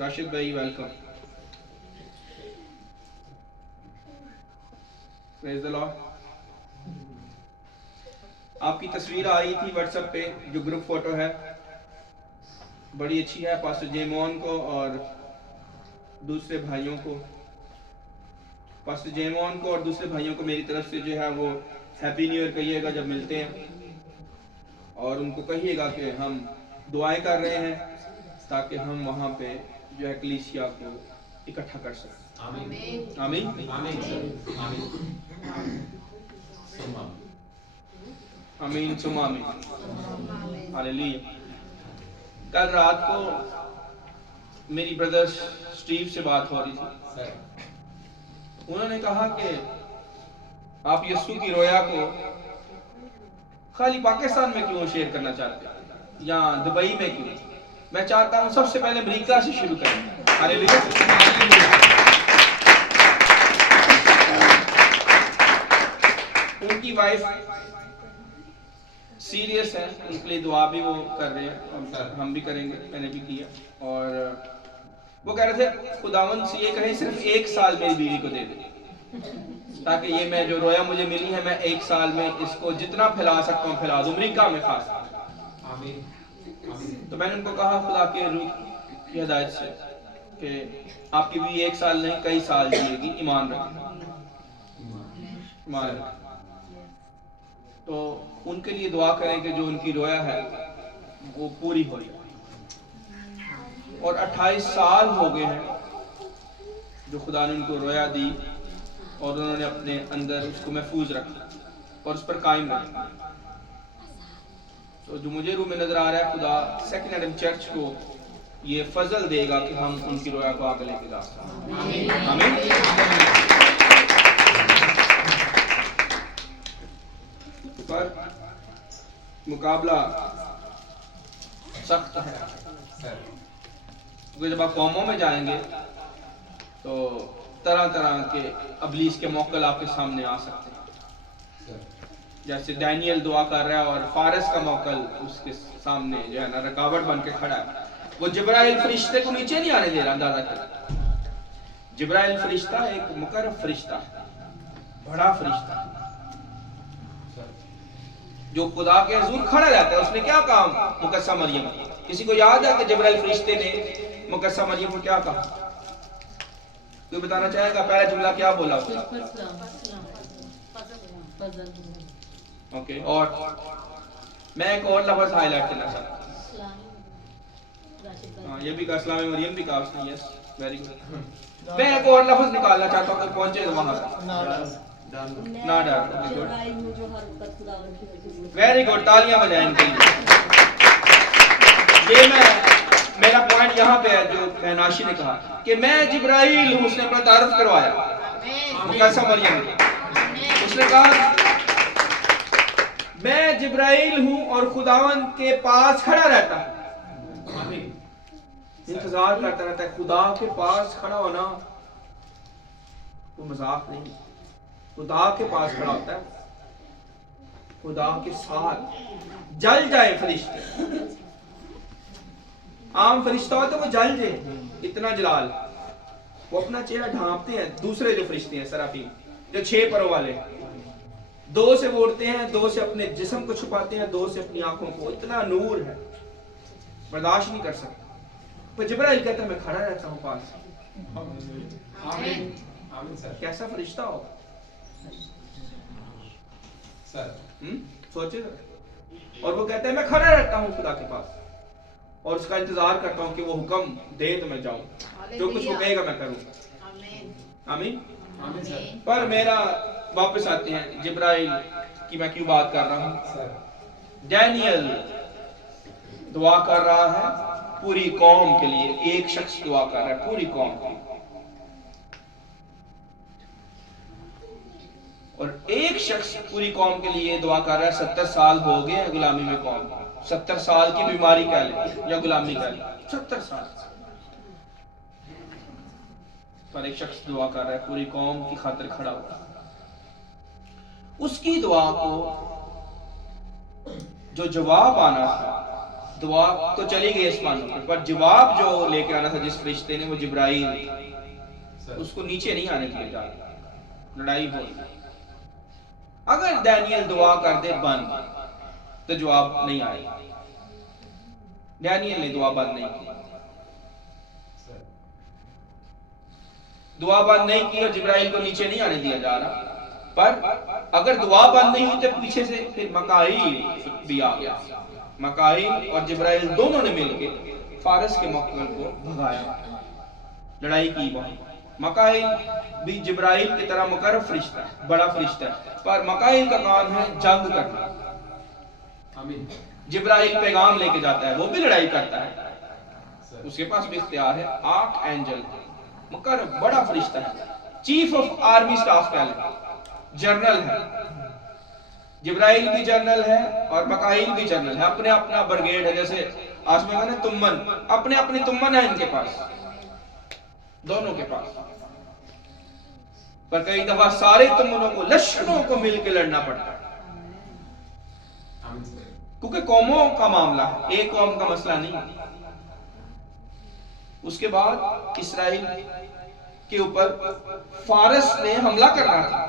राशिद भाई welcome. Praise the Lord. आपकी तस्वीर आ रही थी व्हाट्सएप पे, जो ग्रुप फोटो है बड़ी अच्छी है। पास्टर जेमोन को और दूसरे भाइयों को, पास्टर जेमोन को और दूसरे भाइयों को मेरी तरफ से जो है वो हैप्पी न्यू ईयर कहिएगा जब मिलते हैं, और उनको कहिएगा कि हम दुआएं कर रहे हैं ताकि हम वहाँ पे जो है कलीसिया को इकट्ठा कर सकें। आमीन आमीन आमीन सुम आमीन हालेलुया। कल रात को मेरी ब्रदर स्टीव से बात हो रही थी। उन्होंने कहा कि आप यीशु की रोया को खाली पाकिस्तान में क्यों शेयर करना चाहते हैं या दुबई में क्यों? मैं चाहता हूं सबसे पहले अमेरिका से शुरू करें। हालेलुया। उनकी वाइफ सीरियस है, उनके लिए दुआ भी वो कर रहे हैं, हम भी करेंगे, मैंने भी किया। और वो कह रहे थे खुदावंद से ये कहें सिर्फ 1 साल मेरी बीवी को दे दे, ताकि ये मैं जो रोया मुझे मिली है मैं 1 साल में इसको जितना फैला सकता हूँ फैला दूं, अमेरिका में खास। तो मैंने उनको कहा खुदा के रूह की हिदायत से कि आपकी भी 1 साल नहीं कई साल जिएगी, ईमान रखें, ईमान रखें। तो उनके लिए दुआ करें कि जो उनकी रोया है वो पूरी हो जाए। और 28 साल हो गए हैं जो खुदा ने उनको रोया दी और उन्होंने अपने अंदर उसको महफूज रखा और उस पर कायम रखा। तो जो मुझे रूह में नजर आ रहा है, खुदा सेकंड एडम चर्च को ये फजल देगा कि हम उनकी रोया को आगे लेके जा सकें। आमीन। पर मुकाबला सख्त है, क्योंकि जब आप कौमों में जाएंगे तो तरह तरह के अबलीस के मौकल आपके सामने आ सकते हैं। जैसे डैनियल दुआ कर रहा है और फारस का मौकल उसके सामने जो है ना रुकावट बन के खड़ा है। वो जिब्राइल फरिश्ते को नीचे नहीं आने दे रहा। अंदाजा कर, जिब्राइल फरिश्ता एक मुकर्रब फरिश्ता है, बड़ा फरिश्ता जो खुदा के हुजूर खड़ा रहता है। उसने क्या कहा मुकद्दसा मरियम? किसी को याद है कि जिब्राइल फरिश्ते ने मुकद्दसा मरियम को क्या कहा? कोई बताना चाहेगा? पहला जुमला क्या बोला उसने? ओके, और मैं एक और लफ्ज हाईलाइट करना चाहता हूं। ये भी कहा, इस्लाम मरियम भी कहा उसने। Yes, very good. मैं एक और लफ्ज निकालना चाहता हूं, पहुंचे तो वहां ना डर। वेरी गुड, तालियां बजाएं इनके लिए। ये मेरा पॉइंट यहाँ पे है जो महनाशी ने कहा कि मैं जिब्राइल हूँ। उसने अपना तारुफ करवाया मुकद्दसा मरियम ने। उसने कहा मैं जिब्राइल हूँ और खुदावंद के पास खड़ा रहता है, इंतजार करता रहता है। खुदा के पास खड़ा होना वो मजाक नहीं, खुदा के पास खड़ा होता है, खुदा के साथ। जल जाए फरिश्ते, आम फरिश्ता हो तो वो जल जाए, इतना जलाल। वो अपना चेहरा ढांपते हैं। दूसरे जो फरिश्ते हैं सराफीम, जो 6 परों वाले, 2 से वो उड़ते हैं, 2 से अपने जिस्म को छुपाते हैं, 2 से अपनी आंखों को। इतना नूर है, बर्दाश्त नहीं कर सकते। पर जिब्राइल कहता है मैं खड़ा रहता हूं पास। कैसा फरिश्ता हो सर, सोचे। और वो कहता है मैं खड़ा रहता हूं खुदा के पास और उसका इंतजार करता हूं कि वो हुक्म दे तो मैं जाऊं, जो कुछ वो कहेगा मैं करूं। आमीन। पर मेरा वापस आते हैं जिब्राइल की मैं क्यों बात कर रहा हूं। डैनियल दुआ कर रहा है पूरी कौम के लिए। एक शख्स दुआ कर रहा है पूरी कौम के लिए, और एक शख्स पूरी कौम के लिए दुआ कर रहा है। 70 साल हो गए गुलामी में कौम, 70 साल की बीमारी कह ले या गुलामी कह ले, 70 साल पर एक शख्स दुआ कर रहा है पूरी कौम की खातिर खड़ा हुआ। उसकी दुआ को जो जवाब आना था दुआ तो चली गई आसमानों पे, पर जवाब जो लेके आना था जिस फरिश्ते ने, वो जिब्राइल, उसको नीचे नहीं आने दिया जा रहा, लड़ाई हो रही। अगर डैनियल दुआ कर दे बंद तो जवाब नहीं आएगा। डैनियल ने दुआ बंद नहीं की, दुआ बंद नहीं की और जिब्राइल को नीचे नहीं आने दिया जा रहा। पर अगर दुआ बंद नहीं हुई तो पीछे से फिर मकाईल भी आ गया। मकाईल और जिब्राइल दोनों ने मिलकर फारस के मक्कल को भगाया, लड़ाई की वहां। मकाईल भी जिब्राइल की तरह मुकर्रब फरिश्ता है, बड़ा फरिश्ता है, पर मकाईल का काम है जंग करना। जिब्राइल पैगाम लेके जाता है, वो भी लड़ाई करता है, उसके पास भी इख्तियार है। आर्क एंजल मुकर्रब बड़ा फरिश्ता है, चीफ ऑफ आर्मी स्टाफ कह लें, जनरल है। जिब्राइल भी जनरल है और मकाईल भी जनरल है, अपने अपना ब्रिगेड है। जैसे आसमान में तुम्मन, अपने अपनी तुम्मन है इनके पास, दोनों के पास। पर कई दफा सारे तुम्मनों को, लश्करों को मिलकर लड़ना पड़ता है, क्योंकि कौमों का मामला है, एक कौम का मसला नहीं। उसके बाद इसराइल के ऊपर फारस ने हमला करना था,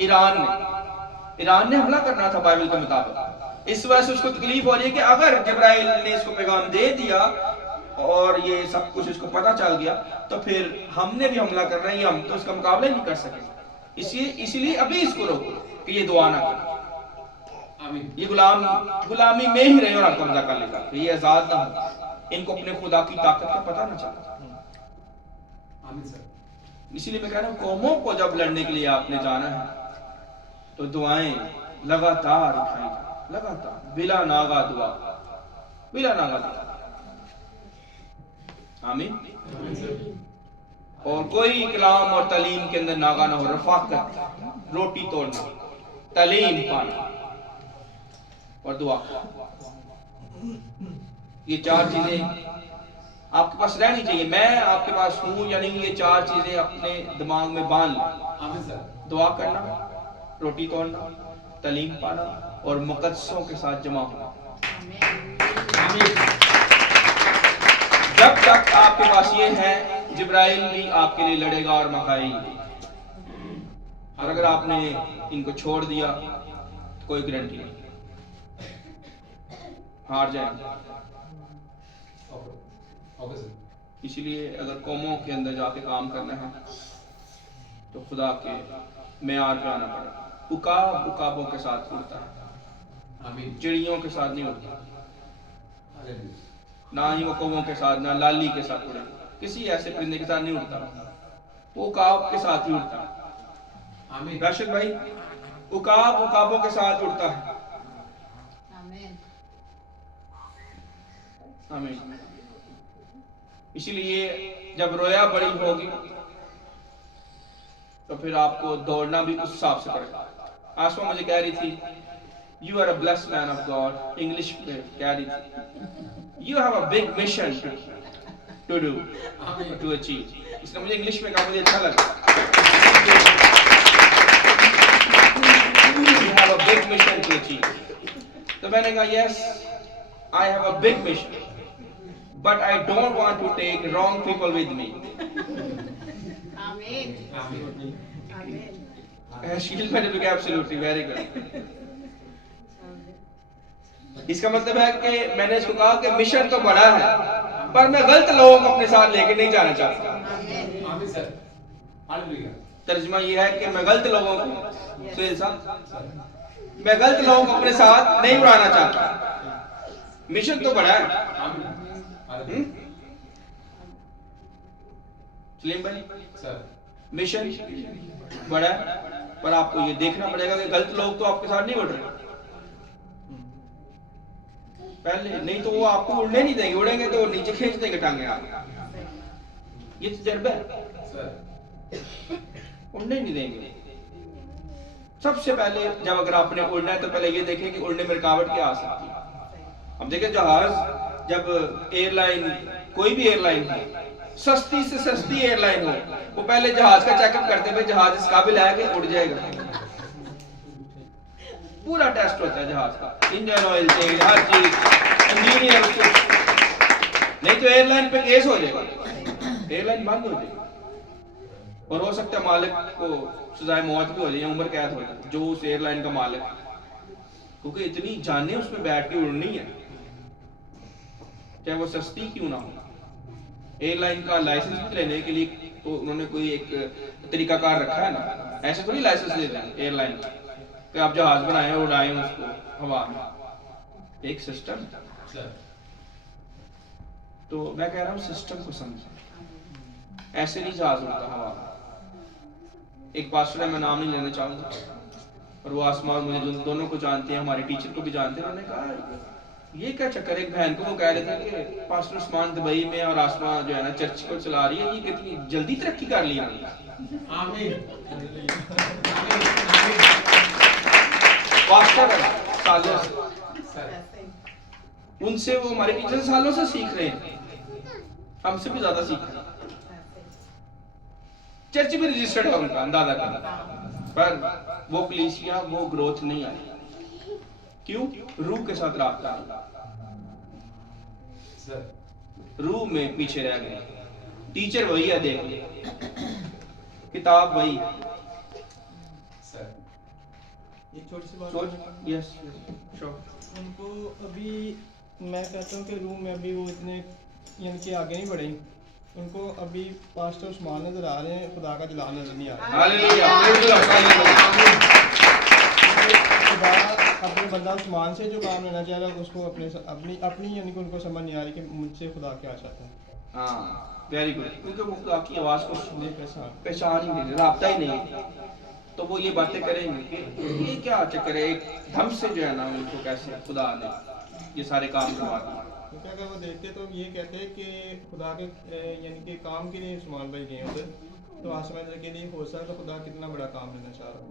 ईरान ने हमला करना था बाइबल के मुताबिक। इस वजह से उसको तकलीफ हो रही है कि अगर जिब्राइल ने इसको पैगाम दे दिया और ये सब कुछ इसको पता चल गया तो फिर हमने भी हमला करना है, हम तो इसका मुकाबला नहीं कर सके। इसलिए अभी इसको रोको कि ये दुआ ना करे, ये गुलामी में ही रहे और हम कब्जा कर लेगा, तो ये आजाद ना हो, इनको अपने खुदा की ताकत का पता ना चला। इसीलिए मैं कह रहा हूं, कौमों को जब लड़ने के लिए आपने जाना है तो दुआएं लगातार उठाई जाए, लगातार बिला नागा दुआ, बिला नागा दुआ। आमीन। और कोई कलाम और तालीम के अंदर नागा ना हो, रफाकत, रोटी तोड़ना, तालीम पाना और दुआ। ये चार चीजें आपके पास रहनी चाहिए। मैं आपके पास हूं या नहीं, ये चार चीजें अपने दिमाग में बांध लो। दुआ करना, रोटी तोड़ना, तालीम पाना और मुकद्दसों के साथ जमा होना। जब तक आपके पास ये है, जिब्राइल भी आपके लिए लड़ेगा और मकाईल भी। और अगर आपने इनको छोड़ दिया तो कोई गारंटी नहीं, हार जाएंगे। इसलिए अगर कौमों के अंदर जाके काम करना है तो खुदा के मेयार पे आना पड़ेगा। उकाब उकाबों के साथ उड़ता है, चिड़ियों के साथ नहीं उड़ता, ना ही वो कौवों के साथ, ना लाली के साथ उड़े, किसी ऐसे परिंदे के साथ नहीं उड़ता, वो उकाब के साथ ही उड़ता है। राशिद भाई, उकाब उकाबों के साथ उड़ता है। आमीन। इसीलिए जब रोया बड़ी होगी तो फिर आपको दौड़ना भी उस हिसाब से पड़ेगा। आसमा मुझे कह रही थी, you are a blessed man of God, English में कह रही थी, you have a big mission to do, to achieve. इसने मुझे इंग्लिश में कहा, मुझे अच्छा लगा, you have a big mission to achieve. तो मैंने कहा, yes I have a big mission, but I don't want to take wrong people with me. Amen. Amen. She'll better look absolutely very good. इसका मतलब है कि मैंने इसको कहा कि मिशन तो बड़ा है, पर मैं गलत लोगों को अपने साथ लेके नहीं जाना चाहता। आमीन सर। हालेलुया। तर्जुमा ये है कि मैं गलत लोगों को, सुहेल साहब, मैं गलत लोगों को अपने साथ नहीं उड़ाना चाहता। मिशन तो बड़ा है। सलीम भाई सर, मिशन बड़ा है, पर आपको ये देखना पड़ेगा कि गलत लोग तो आपके साथ नहीं उड़ रहे पहले, नहीं तो वो आपको उड़ने नहीं देंगे, उड़ेंगे तो नीचे खींच देंगे टांगे आप। ये तजर्बा है सर, उड़ने नहीं देंगे। सबसे पहले जब अगर आपने उड़ना है तो पहले ये देखें कि उड़ने में रुकावट क्या आ सकती है। अब देखें, जहाज जब एयरलाइन, कोई भी एयरलाइन है, सस्ती से सस्ती एयरलाइन हो, वो पहले जहाज का चेकअप करते हुए जहाज इस काबिल है कि उड़ जाएगा। पूरा टेस्ट होता है जहाज का, इंजन ऑयल चेंज, हर चीज इंजीनियर नहीं तो एयरलाइन पे केस हो जाएगा, एयरलाइन बंद हो जाएगी और हो सकता है मालिक को सजाए मौत भी हो जाए, उम्र कैद हो जाए जो उस एयरलाइन का मालिक, क्योंकि इतनी जानें उसमें बैठ के उड़नी है, चाहे वो सस्ती क्यों ना हो। एयरलाइन का लाइसेंस भी लेने के लिए तो उन्होंने कोई एक तरीकाकार रखा है ना, ऐसे थोड़ी लाइसेंस दे दें एयरलाइन कि आप जहाज बनाएं और उड़ाएं उसको हवा में, एक सिस्टम। तो मैं कह रहा हूँ सिस्टम को समझें, ऐसे नहीं जहाज उड़ता हवा में। एक पास्टर है, मैं नाम नहीं लेना चाहूंगा, और वो आसमान मुझे दोनों को जानते हैं, हमारे टीचर को भी जानते हैं, उन्होंने कहा ये क्या चक्कर। एक बहन को वो कह रहे थे कि पास्टर उस्मान दुबई में और आसमान जो है ना चर्च को चला रही है, ये कितनी जल्दी तरक्की कर ली पास्टर सालों से, उनसे वो हमारे टीचर सालों से सीख रहे हैं, हमसे भी ज्यादा सीख रहे हैं। चर्च भी रजिस्टर्ड है उनका अंदाजा करना, पर वो कलीसिया वो ग्रोथ नहीं आई। क्यों? रूह के साथ राब्ता नहीं, रूह में पीछे रह गए। टीचर वही है, देख ले, किताब वही है। एक छोटी सी बात, यस श्योर। उनको अभी मैं कहता हूँ कि रूम में अभी वो इतने यानी कि आगे नहीं बढ़े, उनको अभी पास्टर उस्मान नजर आ रहे हैं, खुदा का जलाल नजर नहीं आ रहा। खुदा अपने बंदा उस्मान से जो काम लेना चाह रहा है उसको अपनी अपनी यानी कि उनको समझ नहीं आ रही कि मुझसे खुदा क्या चाहता है। हाँ वेरी गुड, क्योंकि वो खुदा की आवाज़ को पहचान ही नहीं, राब्ता ही नहीं, तो वो ये बातें करेंगे कि ये क्या चक्कर है, एक ढंग से जो है ना उनको कैसे खुदा ने ये सारे काम करवा दिए। क्योंकि अगर वो देखते तो ये कहते हैं कि खुदा के यानी कि काम के लिए उस्मान भाई गए उधर, तो आसमान के लिए हो सकता है तो खुदा कितना बड़ा काम लेना चाह रहा है,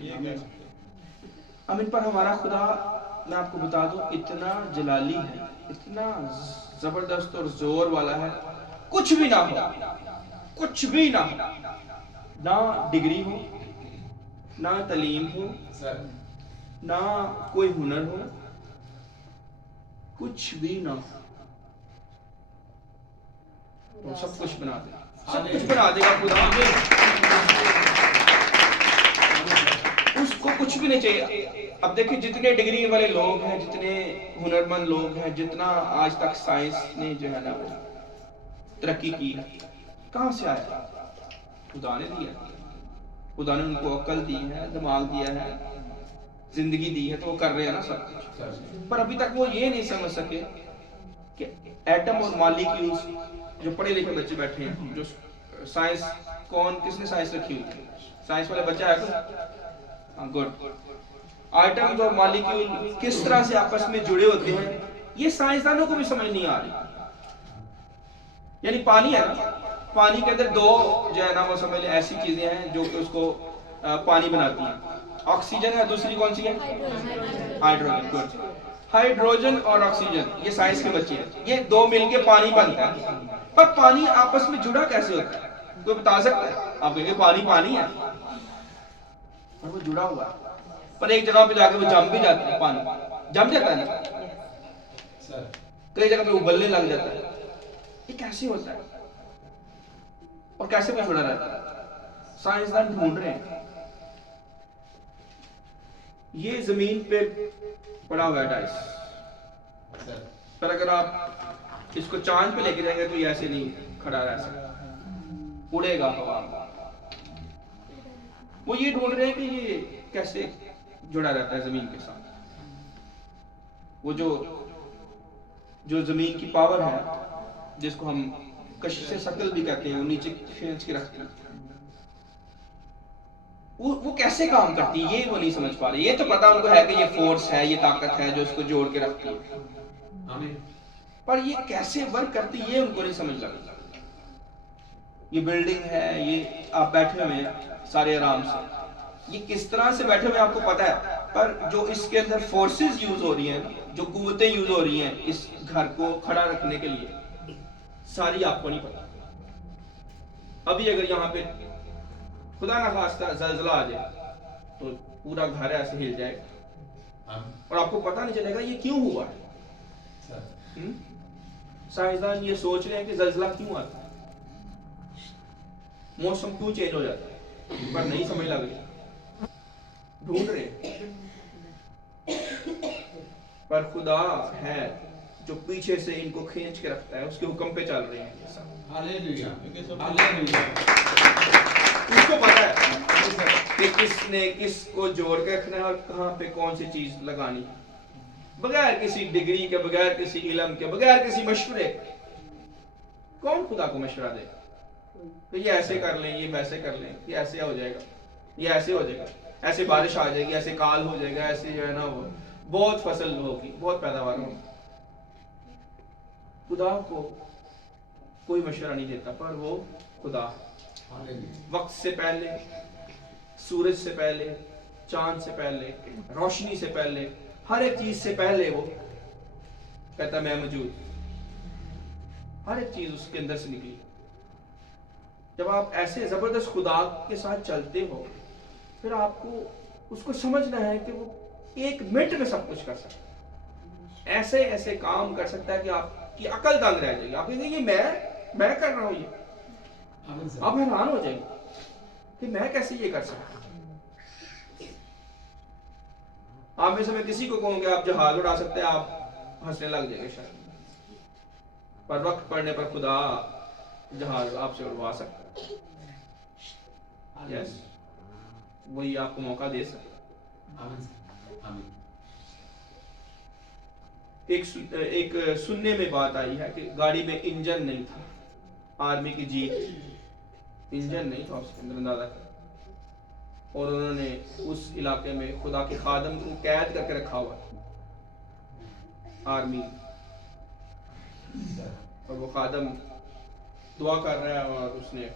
ये कह सकते हैं। अब इन पर हमारा खुदा, मैं आपको बता दूं, इतना जलाली है, इतना जबरदस्त और जोर वाला है, कुछ भी ना हो, कुछ भी ना हो, ना डिग्री हो, ना तालीम हो, ना कोई हुनर हो, कुछ भी ना हो, तो सब कुछ बना देगा, सब कुछ बना देगा खुदा। उसको कुछ भी नहीं चाहिए। अब देखिए जितने डिग्री वाले लोग हैं, जितने हुनरमंद लोग हैं, जितना आज तक साइंस ने जो है ना वो तरक्की की है, कहाँ से आया? खुदा ने दिया। खुदा ने उनको अक्ल दी है, दिमाग दिया है, जिंदगी दी है, तो वो कर रहे हैं ना सब कुछ। पर अभी तक वो ये नहीं समझ सके कि एटम और मॉलिक्यूल्स, जो पढ़े लिखे बच्चे बैठे हैं, जो साइंस, किसने साइंस रखी हुई है? साइंस वाले बच्चा है गुड। आइटम्स और मॉलिक्यूल किस तरह से आपस में जुड़े होते हैं, ये साइंसदानों को भी समझ नहीं आ रही। यानी पानी है ना, पानी के अंदर दो जो है ना वो समझ लें ऐसी चीजें हैं जो कि उसको पानी बनाती हैं। ऑक्सीजन है, दूसरी कौन सी है? हाइड्रोजन। गुड। हाइड्रोजन और ऑक्सीजन, ये साइंस के बच्चे हैं, ये दो मिलके पानी बनता है। पर पानी आपस में जुड़ा कैसे होता है? कोई बता सकता है? आप कहेंगे पानी पानी है, और वो जुड़ा हुआ है, पर एक जगह पे जाके वो जम भी जाता है, पानी जम जाता है ना, कई जगह पे उबलने लग जाता है। ये कैसे होता है और कैसे भी जुड़ा रहता है? साइंसदान ढूंढ रहे हैं। ये जमीन पे पड़ा हुआ है डाइस, पर अगर आप इसको चांद पे लेके जाएंगे तो ये ऐसे नहीं खड़ा रह सकता, उड़ेगा हवा में। वो ये ढूंढ रहे हैं कि ये कैसे जुड़ा रहता है जमीन के साथ। वो जो जमीन की पावर है, जिसको हम कशिश शकल भी कहते हैं, वो नीचे खींच के रखती है, वो कैसे काम करती है, ये वो नहीं समझ पा रहे। ये तो पता उनको है कि ये फोर्स है, ये ताकत है जो उसको जोड़ के रखती है, पर ये कैसे वर्क करती है ये उनको नहीं समझ लगा। ये बिल्डिंग है, ये आप बैठे हुए हैं सारे आराम से, ये किस तरह से बैठे हुए आपको पता है, पर जो इसके अंदर फोर्सेस यूज हो रही हैं, जो कुव्वतें यूज हो रही हैं इस घर को खड़ा रखने के लिए, सारी आपको नहीं पता। अभी अगर यहाँ पे खुदा ना खास्ता ज़लज़ला आ जाए तो पूरा घर ऐसे हिल जाएगा और आपको पता नहीं चलेगा ये क्यों हुआ है। साइंसदान ये सोच रहे हैं कि जल्जला क्यों आता है, मौसम क्यों चेंज हो जाता है, पर नहीं समझ लग रही, ढूंढ रहे हैं। पर खुदा है जो पीछे से इनको खींच के रखता है, उसके हुक्म पे चल रहे हैं। हालेलुया, क्योंकि हालेलुया। उसको पता है कि किसने किसको जोड़ के रखना है और कहाँ पे कौन सी चीज लगानी है, बगैर किसी डिग्री के, बगैर किसी इल्म के, बगैर किसी मशवरे। कौन खुदा को मशवरा दे तो ये ऐसे कर लें, ये वैसे कर लें, ये ऐसे हो जाएगा, ये ऐसे हो जाएगा, ऐसे बारिश आ जाएगी, ऐसे काल हो जाएगा, ऐसे जो है ना वो बहुत फसल होगी, बहुत पैदावार होगी। खुदा को कोई मशवरा नहीं देता, पर वो खुदा वक्त से पहले, सूरज से पहले, चांद से पहले, रोशनी से पहले, हर एक चीज से पहले वो कहता मैं मौजूद। हर एक चीज उसके अंदर से निकली। जब आप ऐसे जबरदस्त खुदा के साथ चलते हो, फिर आपको उसको समझना है कि वो 1 मिनट में सब कुछ कर सकता है, ऐसे ऐसे काम कर सकता है कि आपकी अकल दंग रह जाएगी। आप कहेंगे ये मैं कर रहा हूं, ये आप हैरान हो जाएंगे कि मैं कैसे ये कर सकता। आप में से मैं किसी को कहूंगे आप जहाज उड़ा सकते हैं, आप हंसने लग जाएंगे शायद, पर वक्त पड़ने पर खुदा जहाज आपसे उड़वा सकता है। यस, वही आपको मौका दे सकता है। एक सुनने में बात आई है कि गाड़ी में इंजन नहीं था, आर्मी की जीप, इंजन नहीं था उसके अंदर, अंदाजा कर, और उन्होंने उस इलाके में खुदा के खादम को कैद करके रखा हुआ आर्मी, और वो खादम दुआ कर रहा है और उसने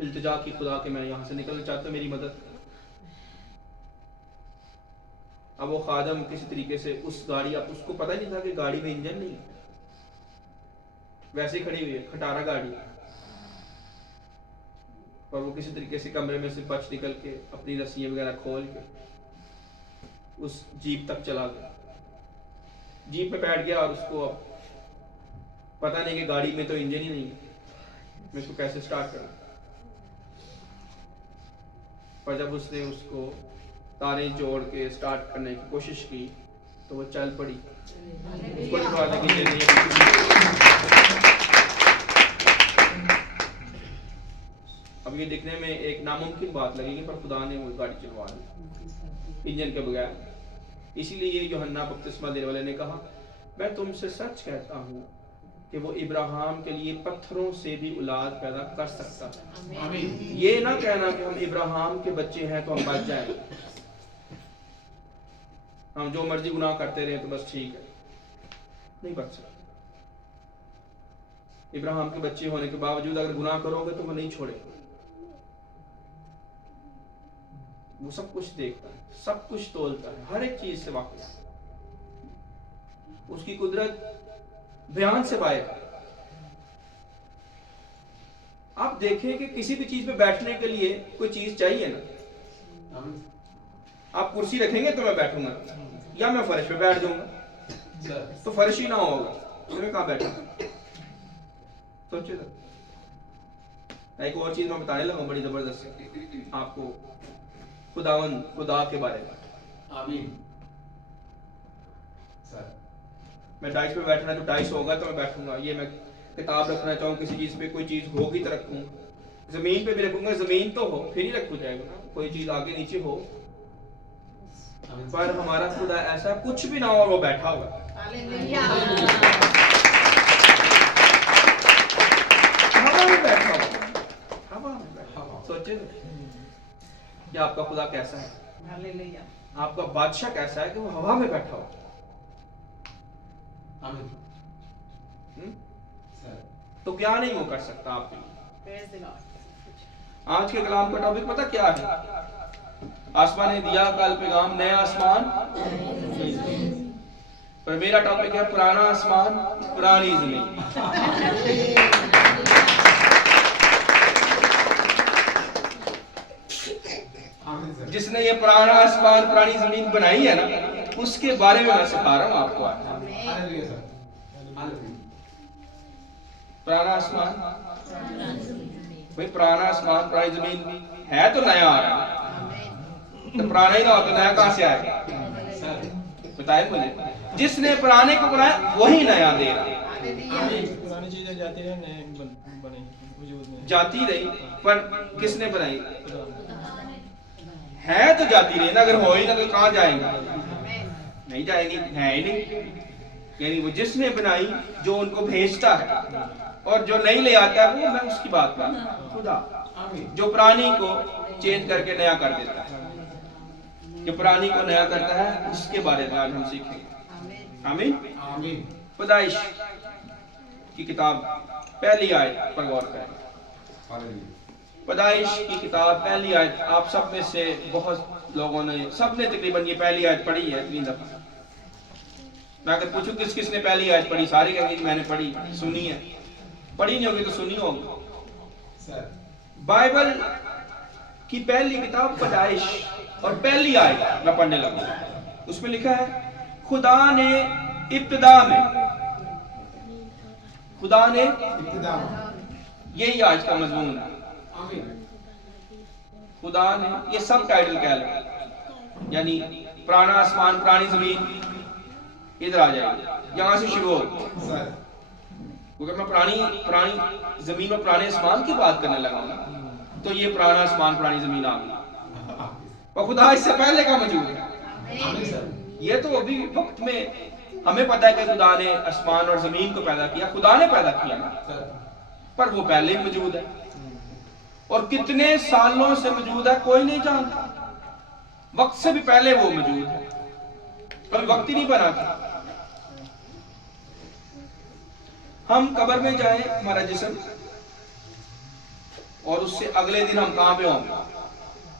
इल्तिजा की खुदा के मैं यहाँ से निकलना चाहता हूँ, मेरी मदद कर। अब वो खादम किसी तरीके से उस गाड़ी, अब उसको पता ही नहीं था कि गाड़ी में इंजन नहीं, वैसे ही खड़ी हुई है खटारा गाड़ी, पर वो किसी तरीके से कमरे में से बच निकल के अपनी रस्सियां वगैरह खोल के उस जीप तक चला गया। जीप में बैठ गया और उसको अब पता नहीं कि गाड़ी में तो इंजन ही नहीं है, मैं इसको कैसे स्टार्ट करूं। पर जब उसने उसको तारे जोड़ के स्टार्ट करने की कोशिश की तो वो चल पड़ी। अब ये दिखने में एक नामुमकिन बात लगेगी, पर खुदा ने वो गाड़ी चलवा दी इंजन के बगैर। इसीलिए यूहन्ना बपतिस्मा देने वाले ने कहा, मैं तुमसे सच कहता हूँ कि वो इब्राहिम के लिए पत्थरों से भी औलाद पैदा कर सकता है। ये ना कहना कि हम इब्राहिम के बच्चे हैं तो हम बच जाएंगे, हम जो मर्जी गुनाह करते रहे तो बस ठीक है, नहीं बच सकते। इब्राहिम के बच्चे होने के बावजूद अगर गुनाह करोगे तो वो नहीं छोड़ेगा। वो सब कुछ देखता है, सब कुछ तोलता है, हर एक चीज से वाकिफ है, उसकी कुदरत बयान से बाहर। आप देखें कि किसी भी चीज पे बैठने के लिए कोई चीज चाहिए ना। आप कुर्सी रखेंगे तो मैं बैठूंगा, या मैं फर्श पे बैठ जाऊंगा, तो फर्श ही ना होगा तो मैं कहां बैठूंगा। सोचिए तो। एक और चीज मैं बताने लगा बड़ी जबरदस्त आपको, खुदा के बारे में। आमीन। मैं डाइस पे बैठना है तो डाइस होगा तो मैं बैठूंगा। ये मैं किताब रखना चाहूँ किसी चीज पे, कोई चीज होगी तो रखूँ। जमीन पे भी रखूंगा, जमीन तो हो फिर ही रखू जाएगा ना, कोई चीज आगे नीचे हो। पर हमारा खुदा ऐसा कुछ भी ना हो और वो बैठा होगा। हवा में बैठा होगा, हवा में बैठा। सोचिए कि आपका खुदा कैसा है, आपका बादशाह कैसा है कि वो हवा में बैठा हो। तो क्या नहीं वो कर सकता आपके लिए। आज के कलाम का टॉपिक पता क्या है? आसमान ने दिया कल पैगाम, नया आसमान। पर मेरा टॉपिक है पुराना आसमान पुरानी जमीन। जिसने ये पुराना आसमान पुरानी जमीन बनाई है ना, उसके बारे में मैं सिखा रहा हूँ आपको। पुराना आसमान, भाई पुराना आसमान पुरानी जमीन है तो नया आ रहा है, तो पुराना ही ना हो तो नया कहां से आएगा? बताए मुझे, जिसने पुराने को बनाया वही नया दे रहा है। पुरानी चीजें जाती रही, नए बनेंगी, वजूद में जाती रही, पर किसने बनाई? है तो जाती रही ना, अगर हो ही ना तो कहां जाएंगी? नहीं जाएंगी, है ही नहीं। यानी वो जिसने बनाई, जो उनको भेजता है, और जो नहीं ले आता है वो, मैं उसकी बात कर रहा हूं, खुदा जो पुरानी को चेंज करके नया कर देता है, जो पुरानी को नया करता है, उसके बारे में आज हम सीखेंगे। आमीन। पैदाइश की किताब पहली आयत पर गौर करें। पैदाइश की किताब पहली आयत, आप सब में से बहुत लोगों ने, सबने तकरीबन ये पहली आयत पढ़ी है 3 दफा। मैं अगर पूछूं किस किसने पहली आयत पढ़ी, सारे कहेंगे मैंने पढ़ी, सुनी है। पढ़ी नहीं होगी तो सुनी होगी। बाइबल की पहली किताब पैदाइश, और पहली आयत मैं पढ़ने लगा, उसमें लिखा है खुदा ने इब्तिदा में, खुदा ने इब्तिदा में, यही आज का मजमून है। खुदा ने, ये सब टाइटल कह लो, यानी पुराना आसमान पुरानी जमीन इधर आ जाएगा, यहां से शुरू हो, क्योंकि मैं पुरानी जमीन और पुराने आसमान की बात करने लगा हूं, तो ये पुराना आसमान पुरानी जमीन आ गई, और खुदा इससे पहले का मौजूद है। ये तो अभी वक्त में हमें पता है कि खुदा ने आसमान और जमीन को पैदा किया, खुदा ने पैदा किया, पर वो पहले ही मौजूद है, और कितने सालों से मौजूद है कोई नहीं जानता। वक्त से भी पहले वो मौजूद है, पर वक्त ही नहीं बना था। हम कब्र में जाए, हमारा जिस्म, और उससे अगले दिन हम कहां पे होंगे?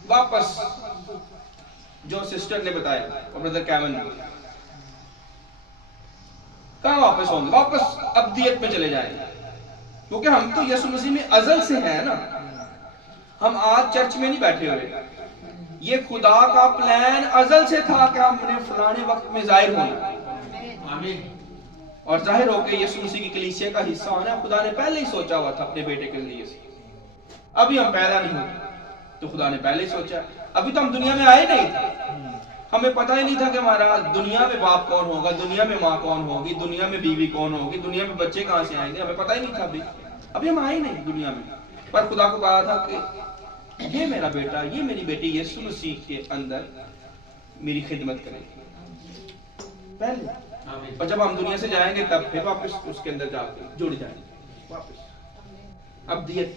वापस, जो सिस्टर ने बताया और ब्रदर कैवन ने, कहां वापस होंगे? वापस अब्दियत में चले जाएंगे, क्योंकि हम तो यीशु मसीह में अजल से हैं ना। हम आज चर्च में नहीं बैठे हुए, ये खुदा का प्लान अजल से था कि हमने फलाने वक्त में जाहिर होना, आमीन, और जाहिर होकर यीशु मसीह की कलीसिया का हिस्सा होना खुदा ने पहले ही सोचा हुआ था अपने बेटे के लिए। अभी हम पैदा नहीं हुए तो खुदा ने पहले ही सोचा, अभी तो हम दुनिया में आए नहीं थे, हमें पता ही नहीं था कि हमारा दुनिया में बाप कौन होगा, दुनिया में माँ कौन होगी, दुनिया में बीवी कौन होगी, दुनिया में बच्चे कहां से आएंगे, हमें पता ही नहीं था। अभी हम आए नहीं दुनिया में, पर खुदा को कहा था कि ये मेरा बेटा, ये मेरी बेटी यीशु मसीह के अंदर मेरी खिदमत करेगी पहले, और जब हम दुनिया से जाएंगे तब फिर वापस उसके अंदर जाकर जुड़ जाएंगे वापस अब्दियत।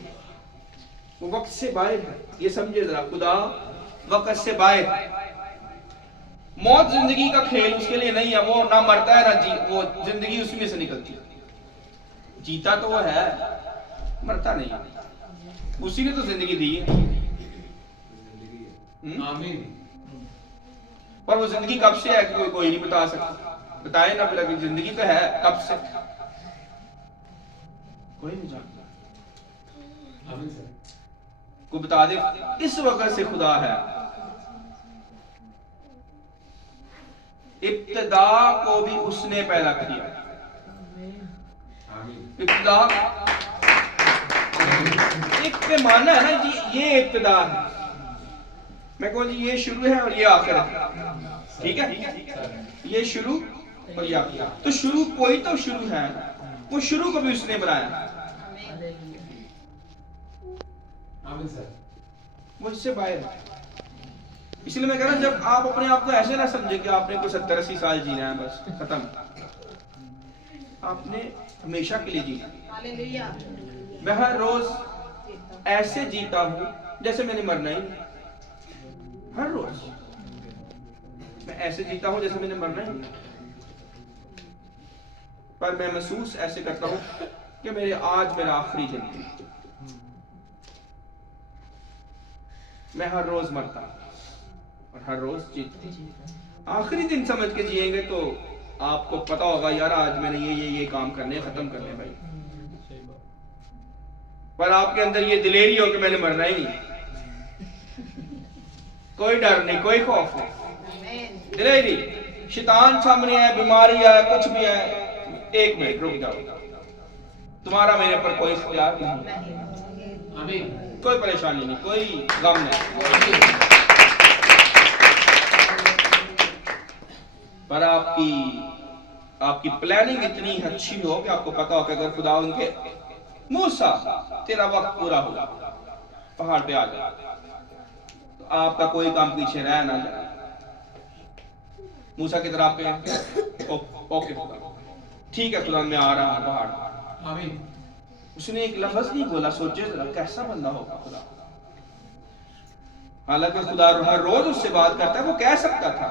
वो वक्त से बाहर है, ये समझे जरा, खुदा वक्त से बाहर है। मौत जिंदगी का खेल उसके लिए नहीं है, वो ना मरता है ना वो जिंदगी उसमें से निकलती है। जीता तो वो है, मरता नहीं, उसी ने तो जिंदगी दी है। आमीन। पर वो जिंदगी कब से है कि कोई नहीं बता सकता, बताए ना, फिर अभी जिंदगी तो है कब से, कोई नहीं जानता। आमीन सर को बता दे इस वक्त से खुदा है। इब्तिदा को भी उसने पैदा किया, इब्तिदा एक पैमाना है ना जी, ये इब्तिदा है। मैं कहूँ जी ये शुरू है और ये आखिर है, ठीक है, ये शुरू और ये आखिर। तो शुरू, कोई तो शुरू है, वो शुरू को भी उसने बनाया, आमीन सर, वो इससे बाहर है। इसलिए मैं कह रहा हूं, जब आप अपने आप को ऐसे ना समझे कि आपने कोई 70-80 साल जीना है बस खत्म, आपने हमेशा के लिए जीना। मैं हर रोज ऐसे जीता हूं जैसे मैंने मरना ही नहीं, हर रोज मैं ऐसे जीता हूं जैसे मैंने मरना ही नहीं, पर मैं महसूस ऐसे करता हूं कि आज मेरा आखिरी दिन है। मैं हर रोज मरता और हर रोज जीतता। आखिरी दिन समझ के जिएंगे तो आपको पता होगा यार आज मैंने ये काम करने, खत्म करने भाई, पर आपके अंदर ये दिलेरी हो कि मैंने मरना ही नहीं, कोई डर नहीं, कोई खौफ नहीं, दिलेरी। शैतान सामने है, बीमारी है, कुछ भी है, एक मिनट रुक जाओ, तुम्हारा मेरे पर कोई इख्तियार नहीं, कोई परेशानी नहीं, कोई गम नहीं, पर आपकी प्लानिंग इतनी अच्छी हो कि आपको पता हो कि अगर खुदा उनके मूसा तेरा वक्त पूरा होगा, पहाड़ पे आ जाए, तो आपका कोई काम पीछे रह ना जाए। मूसा की तरफ पे ओके ठीक है खुदा मैं आ रहा हूं पहाड़। आमीन। उसने एक लफ्ज नहीं बोला, सोचे जरा कैसा बंदा होगा खुदा। हालांकि खुदा हर रोज उससे बात करता है, वो कह सकता था।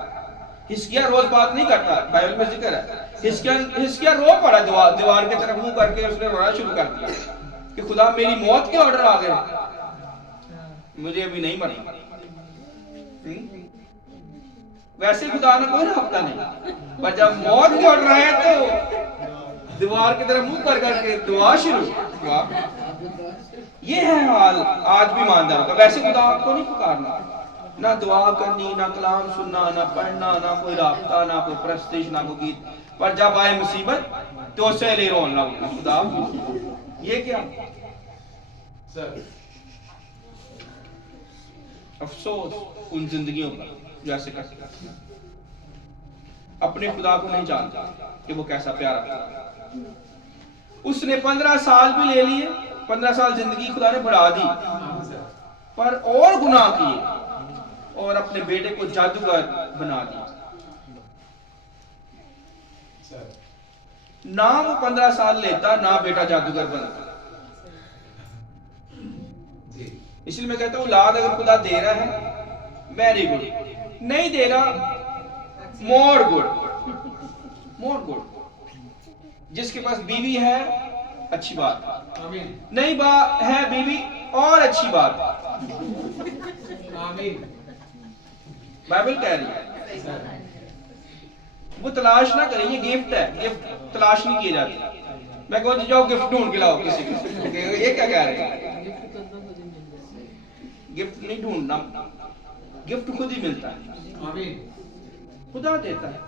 हिजकिय्याह रोज बात नहीं करता, बाइबल में जिक्र है हिजकिय्याह रो पड़ा दीवार की तरफ मुंह करके, उसने रोना शुरू कर दिया कि खुदा मेरी मौत के ऑर्डर आ गए, मुझे अभी नहीं मरना। वैसे खुदा ने कोई रास्ता नहीं, पर जब मौत के ऑर्डर आए तो दीवार की तरफ मुंह कर करके दुआ शुरू। ये है हाल आज भी मानदारों का। वैसे खुदा आपको नहीं पुकारना, ना दुआ करनी, ना कलाम सुनना, ना पढ़ना, ना कोई राब्ता, ना कोई प्रस्तिश, ना कोई गीत, पर जब आए मुसीबत तो ले रोना लगना। खुदा ये क्या सर, अफसोस उन जिंदगियों पर जो ऐसे करते अपने खुदा को नहीं जानता कि वो कैसा प्यारा था। उसने 15 साल भी ले लिए, 15 साल जिंदगी खुदा ने बढ़ा दी, पर और गुनाह किए और अपने बेटे को जादूगर बना दिया। ना वो 15 साल लेता, ना बेटा जादूगर बनता। इसलिए मैं कहता हूं औलाद अगर खुदा दे रहा है वेरी गुड, नहीं दे रहा मोर गुड। जिसके पास बीवी है अच्छी बात, नहीं है बीवी और अच्छी बात। बाइबल कह रही है वो तलाश ना करें, ये गिफ्ट है, गिफ्ट तलाश नहीं किए जाते। मैं कहूँ जाओ गिफ्ट ढूंढ के लाओ किसी को, ये क्या कह रहे हैं? गिफ्ट नहीं ढूंढना, गिफ्ट खुद ही मिलता है, खुदा देता है।